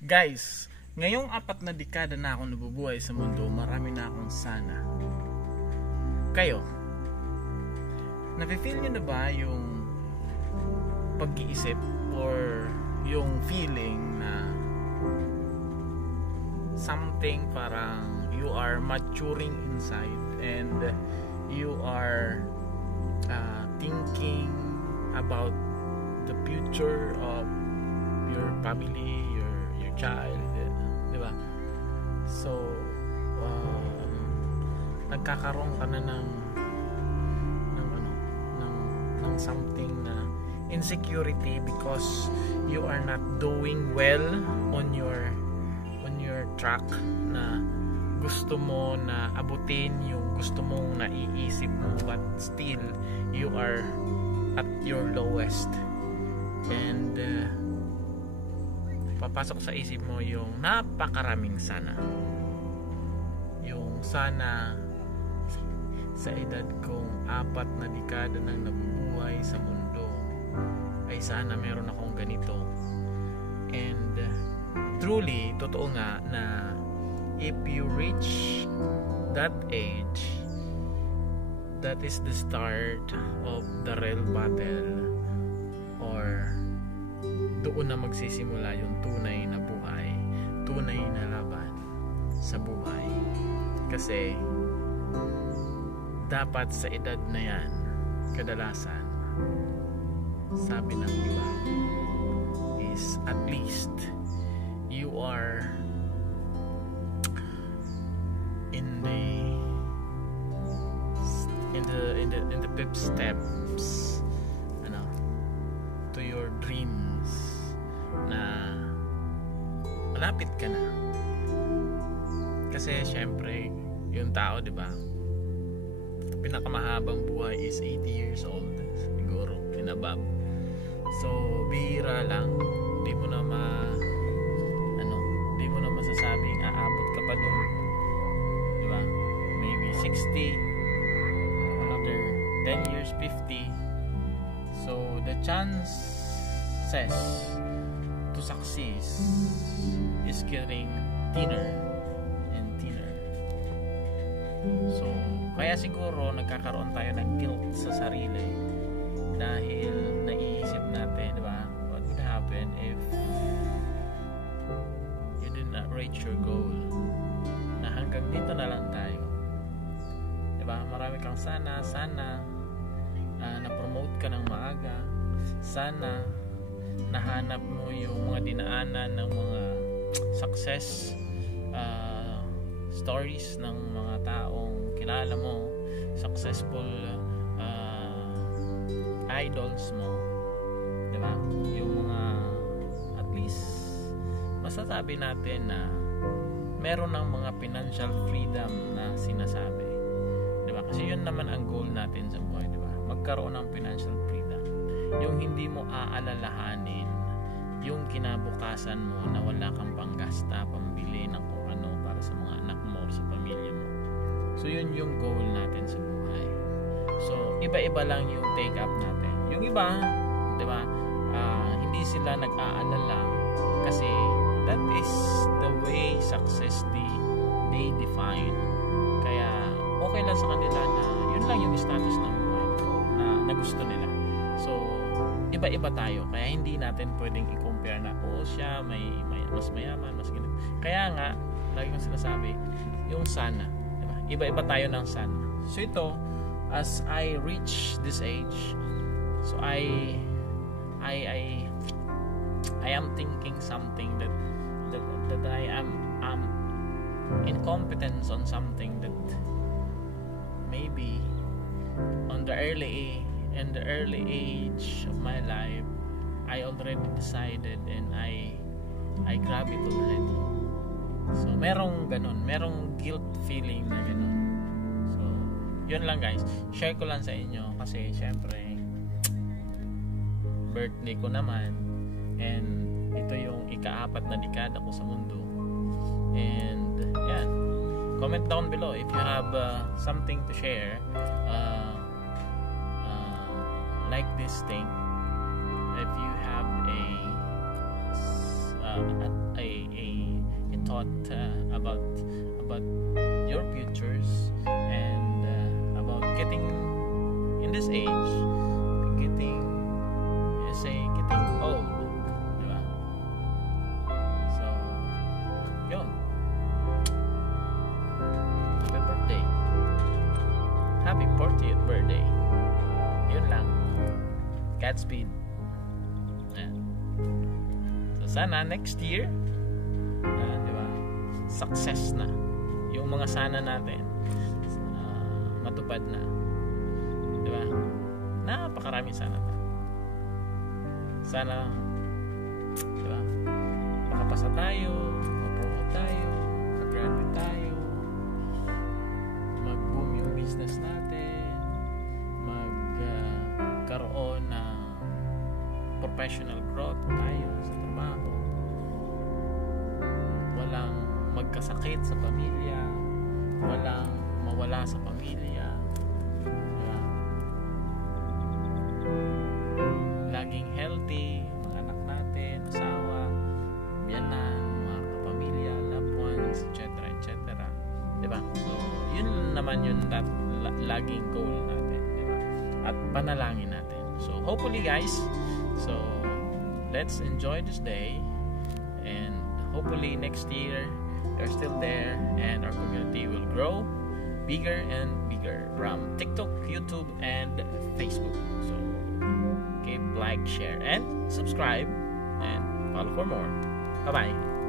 Guys, ngayong 4 na dekada na akong nabubuhay sa mundo, marami na akong sana. Kayo, nafe-feel nyo na ba yung pag-iisip or yung feeling na something parang you are maturing inside and you are thinking about the future of your family, your child, di ba? So nagkakaroon ka na ng something na insecurity because you are not doing well on your track na gusto mo na abutin, yung gusto mong naiisip mo, but still you are at your lowest. And papasok sa isip mo yung napakaraming sana. Yung sana sa edad kong 4 na dekada nang nabubuhay sa mundo ay sana meron akong ganito. And truly, totoo nga na if you reach that age, that is the start of the real battle, or doon na magsisimula yung tunay na buhay, tunay na laban sa buhay. Kasi dapat sa edad na yan, kadalasan sabi ng iba is at least you are in the fifth steps to your dreams, na malapit ka na. Kasi syempre yung tao, di ba, pinakamahabang buhay is 80 years old siguro, in above. So bihira lang, di mo na masasabing aabot ka pa dun, di ba? Maybe 60, another 10 years, 50. So the chances to succeed is getting thinner and thinner. So kaya siguro nagkakaroon tayo ng guilt sa sarili dahil naiisip natin, di ba, what would happen if you did not reach your goal, na hanggang dito na lang tayo, di ba? Marami kang sana na-promote ka ng maaga, sana nahanap mo yung mga dinaanan ng mga success stories ng mga taong kilala mo, successful idols mo, di ba? Yung mga at least masasabi natin na meron ng mga financial freedom na sinasabi, di ba? Kasi yun naman ang goal natin sa buhay, di ba? Magkaroon ng financial freedom, yung hindi mo aalalahanin yung kinabukasan mo na wala kang panggasta, pambili ng kung ano para sa mga anak mo or sa pamilya mo. So yun yung goal natin sa buhay. So iba-iba lang yung take up natin. Yung iba, di ba, hindi sila nag-aalala kasi that is the way success they define. Kaya okay lang sa kanila na yun lang yung status ng buhay na gusto nila. So iba-iba tayo, kaya hindi natin pwedeng i-compare na siya may mas mayaman, mas ganito. Kaya nga lagi kong sinasabi yung sana, diba? Iba-iba tayo ng sana. So ito, as I reach this age, so I am thinking something that I am incompetent on something that maybe on the early age of my life I already decided and I grab it already. So merong ganun, merong guilt feeling na ganun. So yun lang guys, share ko lang sa inyo kasi syempre birthday ko naman and ito yung ika-4 na dekada ko sa mundo. And yan, comment down below if you have something to share like this thing, if you have a about your futures, and about getting in this age, getting old, diba? So yun, happy birthday, happy 40th birthday. Yun lang, Godspeed. So sana next year, diba, success na yung mga sana natin, matupad na, diba? Napakaraming sana na. Sana, diba, makapasa tayo, mapromote tayo, mag-graduate tayo, mag-boom yung business natin, magkaroon ng professional growth tayo sa trabaho, walang magkasakit sa pamilya, walang mawala sa pamilya, diba? Laging healthy mga anak natin, asawa, biyanan, mga kapamilya, loved ones, etc. Diba? So yun naman yun, laging goal natin, diba? At panalangin natin. So hopefully guys, so let's enjoy this day, and hopefully next year they're still there and our community will grow bigger and bigger from TikTok, YouTube, and Facebook. So keep like, share, and subscribe, and follow for more. Bye bye.